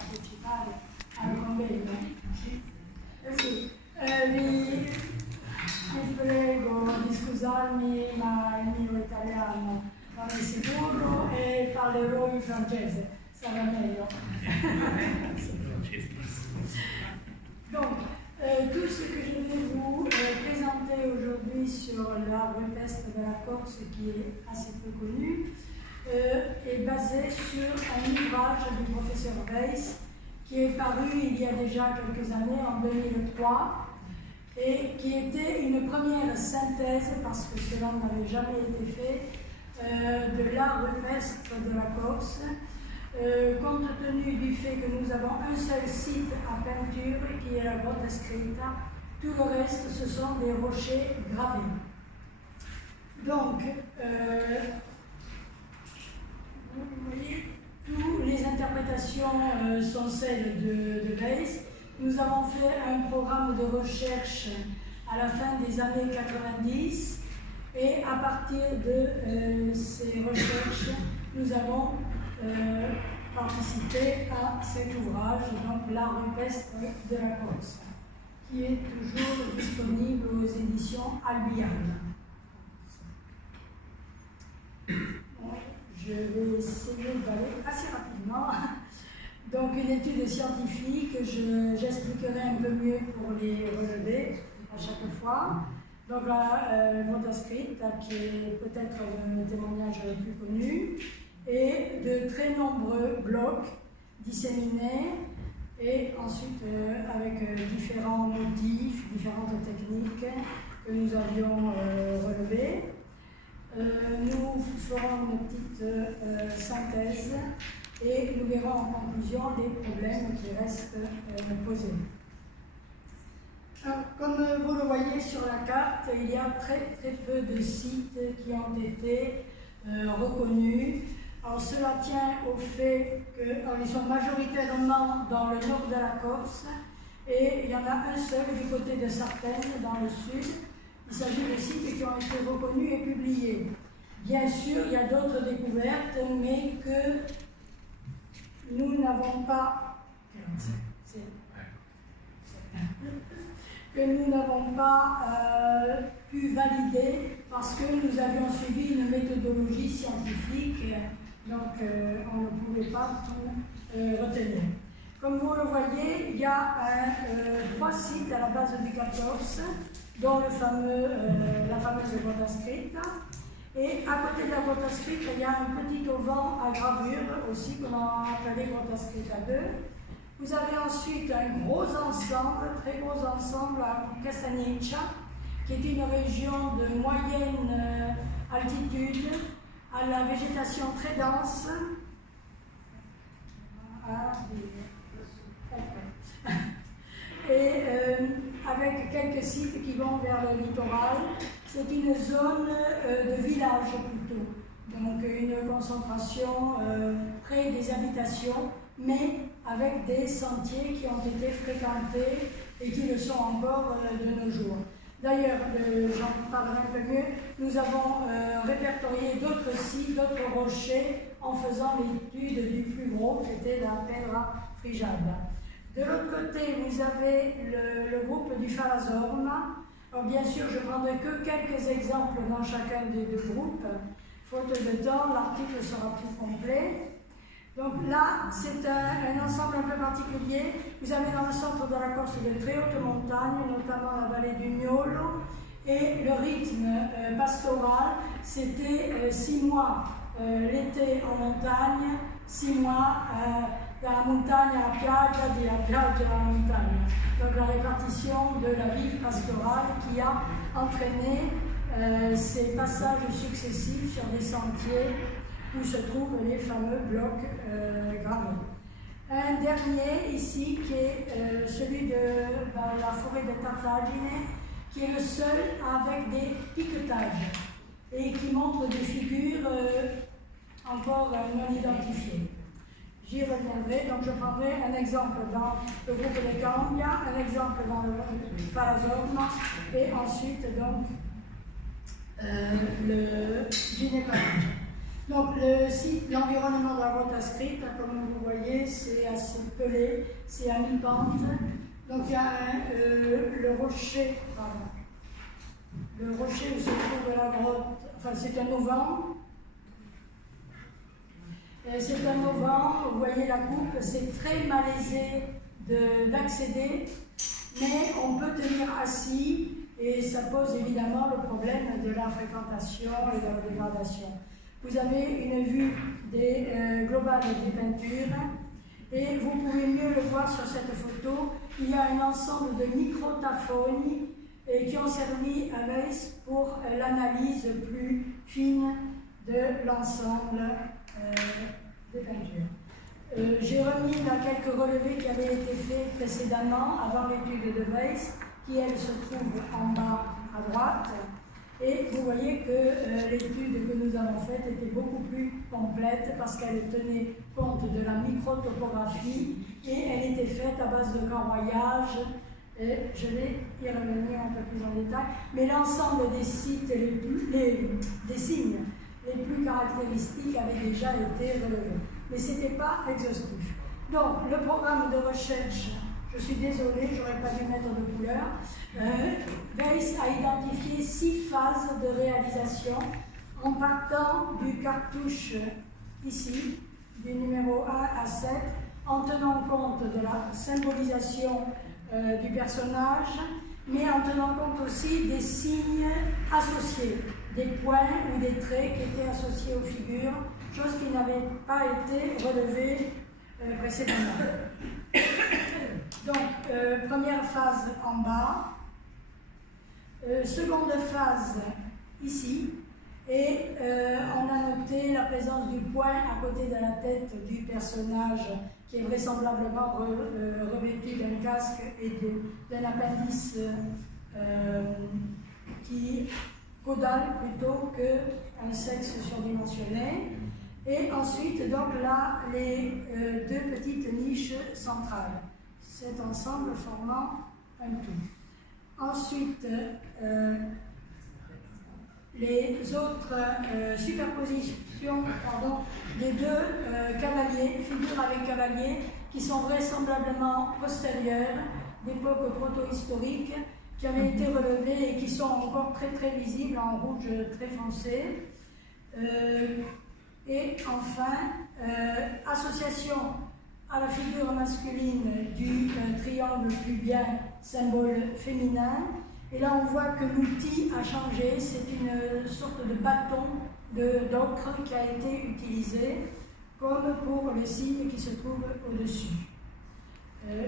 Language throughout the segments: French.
partecipare al convegno. Sì, vi prego di scusarmi, ma il mio italiano non è sicuro e parlerò in francese, sarà meglio. Donc, tout ce que je vais vous présenter aujourd'hui sur l'art rupestre de la Corse, qui est assez peu connu, est basé sur un ouvrage du professeur Weiss, qui est paru il y a déjà quelques années, en 2003, et qui était une première synthèse, parce que cela n'avait jamais été fait, de l'art rupestre de la Corse, compte tenu du fait que nous avons un seul site à peinture qui est la Grotta Scritta, tout le reste ce sont des rochers gravés. Donc, vous voyez, toutes les interprétations sont celles de Weiss. Nous avons fait un programme de recherche à la fin des années 90 et à partir de ces recherches, nous avons participé à cet ouvrage, donc l'art rupestre de la Corse, qui est toujours disponible aux éditions Albiane. Bon, je vais essayer d'aller assez rapidement. Donc une étude scientifique, j'expliquerai un peu mieux pour les relever à chaque fois. Donc la Grotta Scritta, qui est peut-être le témoignage le plus connu, et de très nombreux blocs disséminés et ensuite avec différents motifs, différentes techniques que nous avions relevées. Nous ferons une petite synthèse et nous verrons en conclusion les problèmes qui restent posés. Alors, comme vous le voyez sur la carte, il y a très peu de sites qui ont été reconnus. Alors, cela tient au fait qu'ils sont majoritairement dans le nord de la Corse et il y en a un seul du côté de Sartène, dans le sud. Il s'agit de sites qui ont été reconnus et publiés. Bien sûr, il y a d'autres découvertes, mais que nous n'avons pas pu valider parce que nous avions suivi une méthodologie scientifique, donc on ne pouvait pas tout retenir. Comme vous le voyez, il y a 3 sites à la base du 14, dont la fameuse Grotta Scritta. Et à côté de la Grotta Scritta, il y a un petit auvent à gravure aussi, qu'on a appelé Grotta Scritta 2. Vous avez ensuite un gros ensemble, très gros ensemble à Castagniccia, qui est une région de moyenne altitude, à la végétation très dense. Et avec quelques sites qui vont vers le littoral. C'est une zone de village plutôt, donc une concentration près des habitations, mais avec des sentiers qui ont été fréquentés et qui le sont encore de nos jours. D'ailleurs, j'en parlerai un peu mieux, nous avons répertorié d'autres sites, d'autres rochers, en faisant l'étude du plus gros, qui était la Pedra Frigiada. De l'autre côté, vous avez le groupe du Falasorma. Alors bien sûr, je ne prendrai que quelques exemples dans chacun des deux groupes. Faute de temps, l'article sera plus complet. Donc là, c'est un ensemble un peu particulier. Vous avez dans le centre de la Corse de très hautes montagnes, notamment la vallée du Miolo. Et le rythme pastoral, c'était 6 mois l'été en montagne, 6 mois dalla montagna alla piaggia, dalla piaggia alla montagna. Donc la répartition de la vie pastorale qui a entraîné ces passages successifs sur des sentiers où se trouvent les fameux blocs gravés. Un dernier ici qui est celui de la forêt de Tartagine, qui est le seul avec des piquetages et qui montre des figures encore non identifiées. J'y reviendrai, donc je prendrai un exemple dans le groupe de Cambia, un exemple dans le Falasorma et ensuite donc le Ginepage. Donc le site, l'environnement de la grotte Ascrite, comme vous voyez, c'est assez pelé, c'est à mi-pente. Donc il y a le rocher où se trouve la grotte, enfin c'est un auvent. C'est un auvent, vous voyez la coupe, c'est très malaisé d'accéder, mais on peut tenir assis et ça pose évidemment le problème de la fréquentation et de la dégradation. Vous avez une vue globale des peintures et vous pouvez mieux le voir sur cette photo. Il y a un ensemble de microtaphones qui ont servi à Weiss pour l'analyse plus fine de l'ensemble des peintures. J'ai remis là quelques relevés qui avaient été faits précédemment, avant l'étude de Weiss, qui elle se trouve en bas à droite. Et vous voyez que l'étude que nous avons faite était beaucoup plus complète parce qu'elle tenait compte de la microtopographie et elle était faite à base de carroyage. Et je vais y revenir un peu plus en détail. Mais l'ensemble des sites, des signes les plus caractéristiques avaient déjà été relevés. Mais ce n'était pas exhaustif. Donc, le programme de recherche, je suis désolée, je n'aurais pas dû mettre de couleur. Weiss a identifié 6 phases de réalisation en partant du cartouche ici, du numéro 1 à 7, en tenant compte de la symbolisation du personnage, mais en tenant compte aussi des signes associés, des points ou des traits qui étaient associés aux figures, chose qui n'avait pas été relevée précédemment. Donc, première phase en bas, seconde phase ici, et on a noté la présence du point à côté de la tête du personnage qui est vraisemblablement revêtu d'un casque et d'un appendice caudal plutôt qu'un sexe surdimensionné. Et ensuite, donc là, les 2 petites niches centrales. Cet ensemble formant un tout. Ensuite, les autres superpositions des 2 cavaliers, figures avec cavaliers, qui sont vraisemblablement postérieures, d'époque proto-historique, qui avaient été relevées et qui sont encore très très visibles en rouge très foncé. Et enfin, association à la figure masculine du triangle pubien, symbole féminin. Et là, on voit que l'outil a changé. C'est une sorte de bâton d'ocre qui a été utilisé, comme pour le signe qui se trouve au-dessus.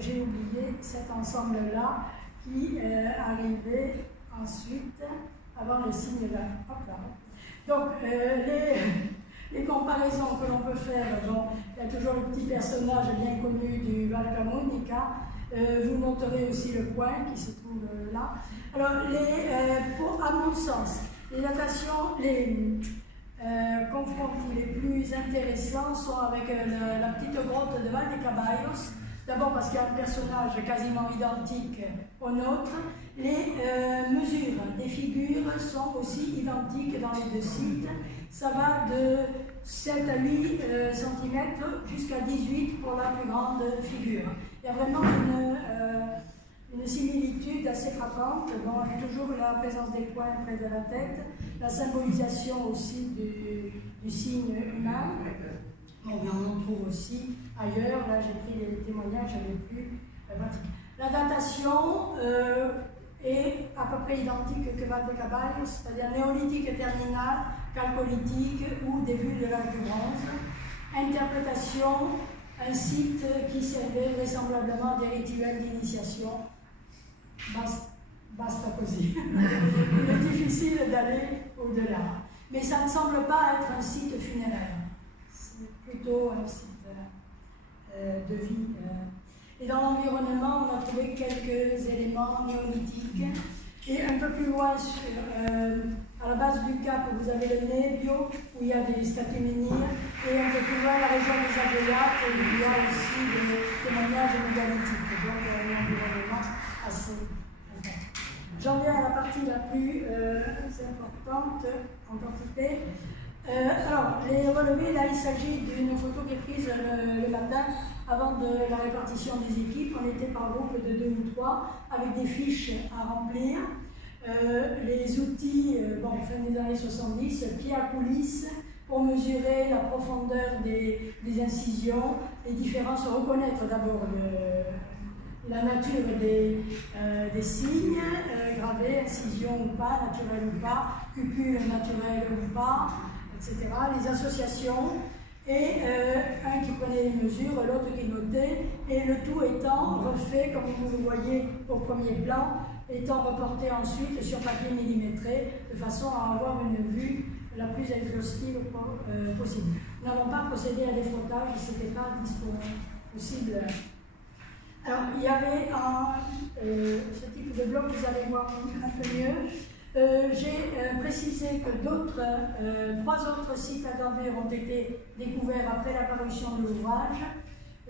J'ai oublié cet ensemble-là qui arrivait ensuite avant le signe là. Hop là. Donc, les comparaisons que l'on peut faire, bon, il y a toujours le petit personnage bien connu du Valcamonica. Vous noterez aussi le point qui se trouve là. Alors, à mon sens, les datations, les confrontés les plus intéressants sont avec la petite grotte de Valdecaballos. D'abord parce qu'il y a un personnage quasiment identique au nôtre. Les mesures des figures sont aussi identiques dans les 2 sites. Ça va de 7 à 8 cm jusqu'à 18 pour la plus grande figure. Il y a vraiment une similitude assez frappante. Bon, il y a toujours la présence des points près de la tête, la symbolisation aussi du signe humain. Bon, mais on en trouve aussi ailleurs. Là, j'ai pris les témoignages les plus pratiques. La datation est à peu près identique que Valdecaballos, c'est-à-dire néolithique terminal, chalcolithique ou début de l'âge du bronze. Interprétation, un site qui servait vraisemblablement des rituels d'initiation. Basta così. Il est difficile d'aller au-delà. Mais ça ne semble pas être un site funéraire. C'est plutôt un site de vie. Et dans l'environnement, on a trouvé quelques éléments néolithiques. Et un peu plus loin, à la base du cap, vous avez le Nebbio, où il y a des statues menhirs. Et un peu plus loin, la région des Agéates, où il y a aussi des témoignages mégalithiques. Donc, un environnement assez important. J'en viens à la partie la plus importante en quantité. Alors, les relevés, là, il s'agit d'une photo qui est prise le matin avant de la répartition des équipes. On était par groupe de 2 ou 3 avec des fiches à remplir. Les outils, fin des années 70, pied à coulisses pour mesurer la profondeur des incisions, les différences, reconnaître d'abord la nature des signes gravés, incision ou pas, naturelle ou pas, cupule naturelle ou pas, etc. Les associations, et un qui prenait les mesures, l'autre qui notait, et le tout étant refait, comme vous le voyez au premier plan, étant reporté ensuite sur papier millimétré, de façon à avoir une vue la plus exhaustive possible. Nous n'avons pas procédé à des frottages, ce n'était pas possible. Alors, il y avait ce type de bloc, vous allez voir un peu mieux. J'ai précisé que 3 autres sites à gravure ont été découverts après la parution de l'ouvrage.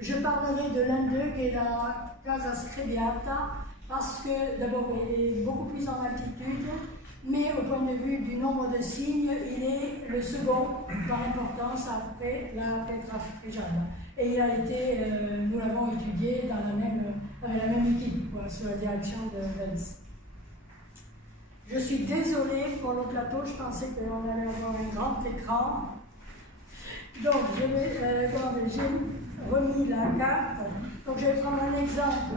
Je parlerai de l'un d'eux, qui est la Casa Screbiata, parce que d'abord il est beaucoup plus en altitude, mais au point de vue du nombre de signes, il est le second par importance après la Petra Fregiada. Et il a été, nous l'avons étudié avec la même équipe, sous la direction de Vence. Je suis désolée pour le plateau, je pensais qu'on allait avoir un grand écran. Donc, j'ai remis la carte. Donc, je vais prendre un exemple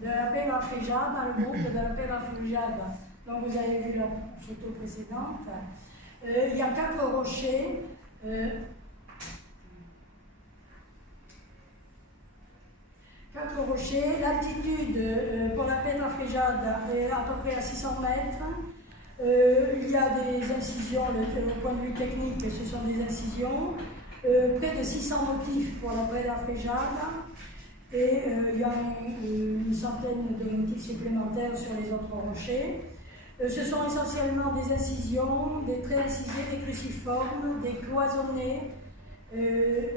de la Petra Fregiada, le groupe de la Petra Fregiada. Donc, vous avez vu la photo précédente. Il y a 4 rochers. 4 rochers. L'altitude pour la Petra Fregiada est à peu près à 600 mètres. Il y a des incisions, au point de vue technique, ce sont des incisions. Près de 600 motifs pour la Petra Fregiada. Et il y a une centaine de motifs supplémentaires sur les autres rochers. Ce sont essentiellement des incisions, des traits incisés, des cruciformes, des cloisonnés,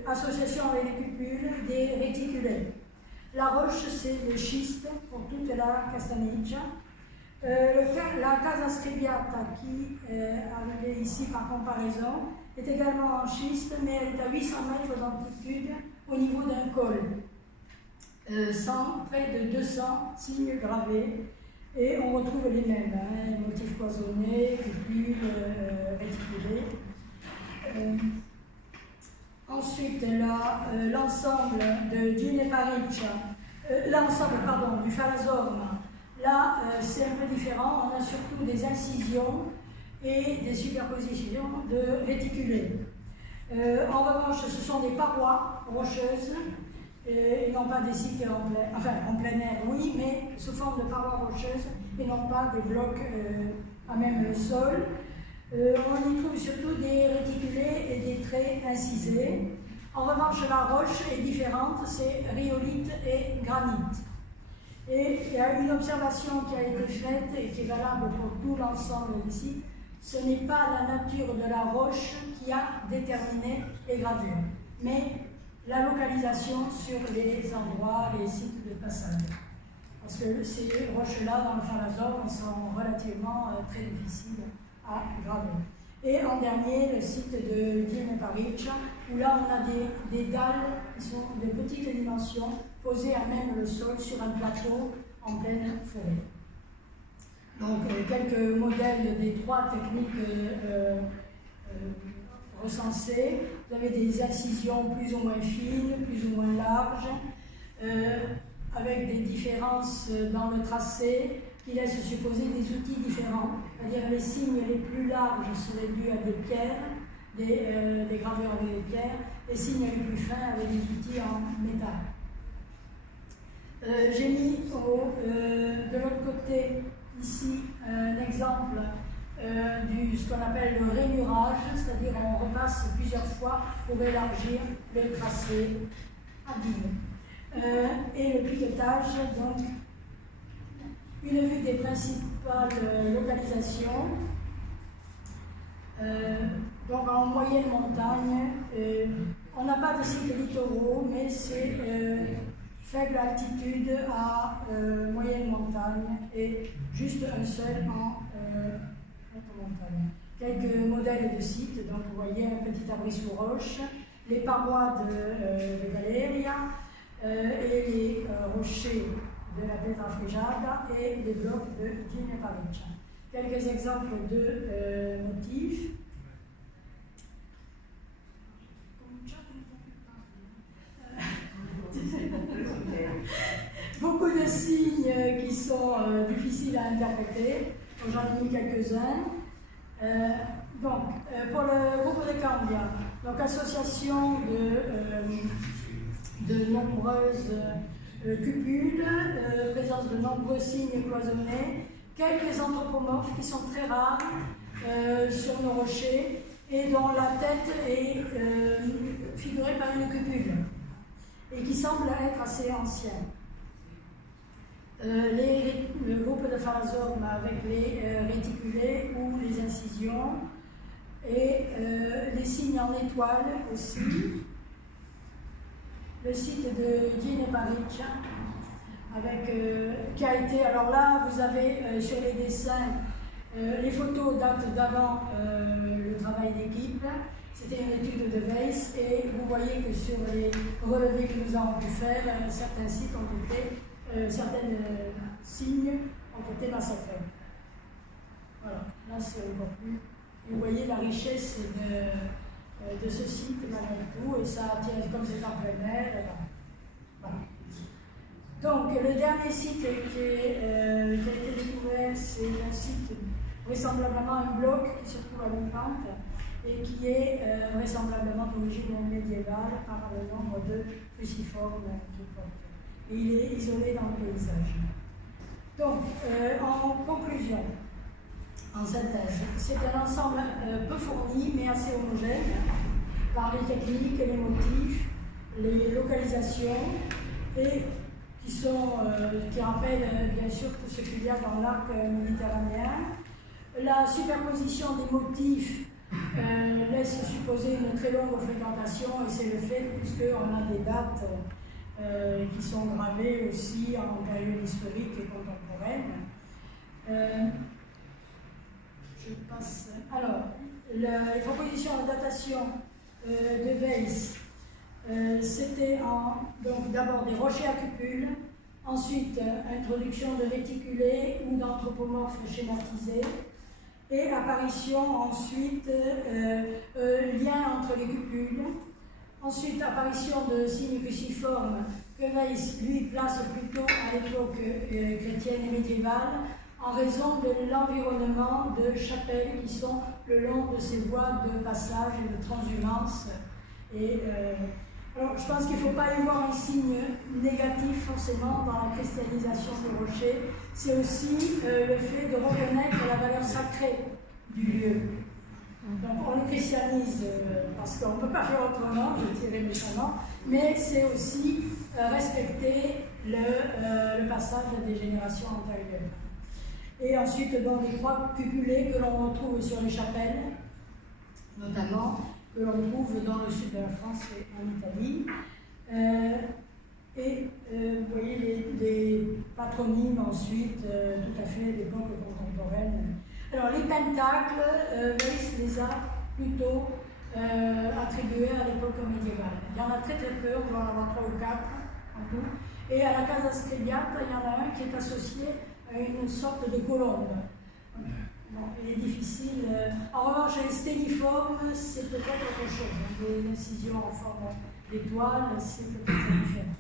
association avec les cupules, des réticulés. La roche, c'est le schiste pour toute la Castagniccia. La Casa Screbiata, qui est arrivée ici par comparaison, est également en schiste, mais elle est à 800 mètres d'altitude au niveau d'un col, près de 200 signes gravés. Et on retrouve les mêmes, motifs cloisonnés, cupules, réticulés. Ensuite, l'ensemble de Ginepariccia, du Falazorma, là, c'est un peu différent. On a surtout des incisions et des superpositions de réticulés. En revanche, ce sont des parois rocheuses, et non pas des sites en plein air, oui, mais sous forme de parois rocheuses et non pas des blocs à même le sol. On y trouve surtout des réticulés et des traits incisés. En revanche, la roche est différente, c'est rhyolite et granit. Et il y a une observation qui a été faite et qui est valable pour tout l'ensemble des sites. Ce n'est pas la nature de la roche qui a déterminé les gravures, mais la localisation sur les endroits, les sites de passage. Parce que ces roches-là, dans le Falazorma, sont relativement très difficiles à graver. Et en dernier, le site de Ginepariccia, où là on a des dalles qui sont de petites dimensions, posées à même le sol sur un plateau en pleine forêt. Donc quelques modèles des 3 techniques recensées. Vous avez des incisions plus ou moins fines, plus ou moins larges, avec des différences dans le tracé qui laissent supposer des outils différents. C'est-à-dire les signes les plus larges seraient dus à des pierres, des gravures avec des pierres, les signes les plus fins avec des outils en métal. J'ai mis de l'autre côté ici un exemple ce qu'on appelle le rainurage, c'est-à-dire on repasse plusieurs fois pour élargir le tracé abîmé. Et le piquetage, donc une vue des principales localisations. Donc en moyenne montagne, on n'a pas de sites littoraux, mais c'est faible altitude à moyenne montagne et juste un seul en haute montagne. quelques modèles de sites. Donc vous voyez un petit abri sous roche, les parois de Galeria et les rochers de la Pietra Frigiata et les blocs de Gineparica. Quelques exemples de motifs. Beaucoup de signes qui sont difficiles à interpréter. J'en ai mis quelques-uns. Pour le groupe de Candia, donc association de nombreuses cupules, présence de nombreux signes cloisonnés, quelques anthropomorphes qui sont très rares sur nos rochers et dont la tête est figurée par une cupule et qui semble être assez ancien. Le groupe de Phalasorme avec les réticulés ou les incisions et les signes en étoile aussi. Le site de Gineparica avec qui a été, alors là vous avez sur les dessins les photos datent d'avant le travail d'équipe. C'était une étude de Weiss et vous voyez que sur les relevés que nous avons pu faire, certains sites ont été certains signes ont été massacrés. Voilà, là c'est encore plus. Et vous voyez la richesse de ce site malgré tout, et ça tient comme c'est en plein air. Voilà. Donc le dernier site qui a été découvert, c'est un site vraisemblablement un bloc qui se trouve à Levante et qui est vraisemblablement d'origine médiévale par le nombre de cruciformes qu'il porte. Et il est isolé dans le paysage. Donc, en conclusion, en synthèse, c'est un ensemble peu fourni mais assez homogène par les techniques, les motifs, les localisations et qui rappellent bien sûr tout ce qu'il y a dans l'arc méditerranéen. La superposition des motifs laisse supposer une très longue fréquentation et c'est le fait puisqu'on a des dates qui sont gravées aussi en période historique et contemporaine. Je passe. Alors, les propositions de datation de Weiss, c'était donc d'abord des rochers à cupules, ensuite introduction de réticulés ou d'anthropomorphes schématisés, et apparition ensuite, lien entre les cupules, ensuite apparition de signes cruciformes que Weiss lui place plutôt à l'époque chrétienne et médiévale en raison de l'environnement de chapelles qui sont le long de ces voies de passage et de transhumance. Alors, je pense qu'il ne faut pas y voir un signe négatif forcément dans la christianisation des rochers, c'est aussi le fait de reconnaître la valeur sacrée du lieu. Donc on le christianise parce qu'on ne peut pas faire autrement, je dirais méchamment, mais c'est aussi respecter le passage des générations antérieures. Et ensuite, dans les croix cupulées que l'on retrouve sur les chapelles, notamment, que l'on trouve dans le sud de la France et en Italie. Vous voyez les patronymes ensuite, tout à fait d'époque contemporaine. Alors les pentacles, Weiss les a plutôt attribués à l'époque médiévale. Il y en a très très peu, on doit en avoir 3 ou 4 en tout. Et à la Casa Scrigliata, il y en a un qui est associé à une sorte de colombe. Bon, il est difficile. En revanche, les sténiformes, c'est peut-être autre chose. Les incisions en forme d'étoile, c'est peut-être différent.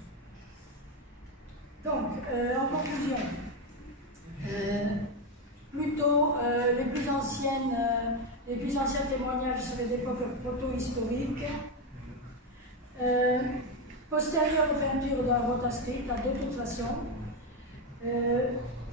Donc, en conclusion, plutôt les plus anciens témoignages seraient d'époque proto-historique, postérieures aux peintures de la Rota Scritta, de toute façon,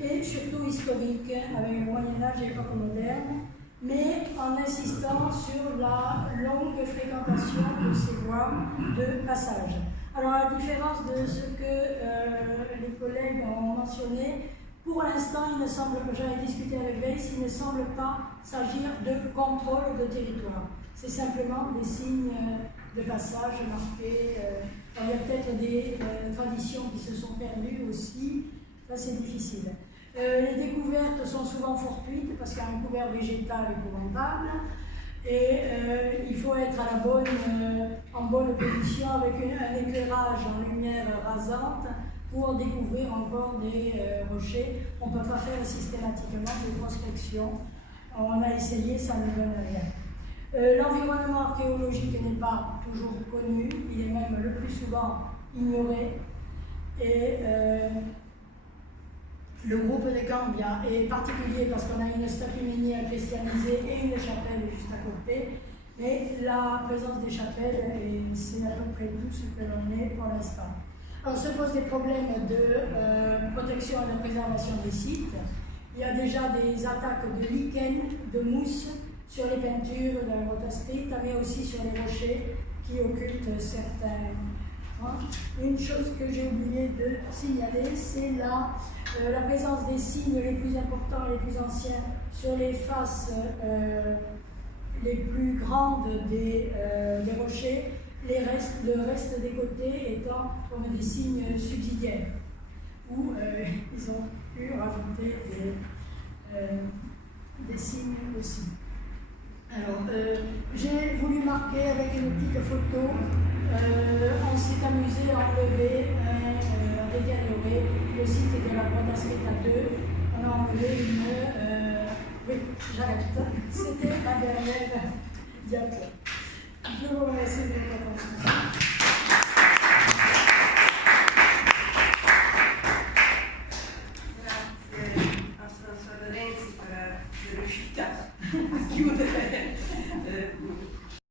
et surtout historique, avec le Moyen-Âge et l'époque moderne, mais en insistant sur la longue fréquentation de ces voies de passage. Alors, à la différence de ce que les collègues ont mentionné, pour l'instant, il ne semble, j'avais discuté avec Weiss, il ne semble pas s'agir de contrôle de territoire. C'est simplement des signes de passage marqués. Il y a peut-être des traditions qui se sont perdues aussi, ça c'est difficile. Les découvertes sont souvent fortuites parce qu'il y a un couvert végétal épouvantable et il faut être à en bonne position avec un éclairage en lumière rasante pour découvrir encore des rochers. On ne peut pas faire systématiquement des prospections. On a essayé, ça ne donne rien. L'environnement archéologique n'est pas toujours connu, il est même le plus souvent ignoré. Et le groupe de Cambia est particulier parce qu'on a une statue minière christianisée et une chapelle juste à côté. Mais la présence des chapelles, c'est à peu près tout ce que l'on est pour l'instant. On se pose des problèmes de protection et de préservation des sites. Il y a déjà des attaques de lichen, de mousse sur les peintures de la Grottastrita, mais aussi sur les rochers qui occultent certains. Une chose que j'ai oublié de signaler, c'est la présence des signes les plus importants et les plus anciens sur les faces les plus grandes des rochers, le reste des côtés étant comme des signes subsidiaires, où ils ont pu rajouter des signes aussi. Alors, j'ai voulu marquer avec une petite photo, on s'est amusé à enlever, à détériorer le site de la Grottastrita 2. On a enlevé oui, j'arrête. C'était ma dernière diapo. Je vous remercie de votre attention.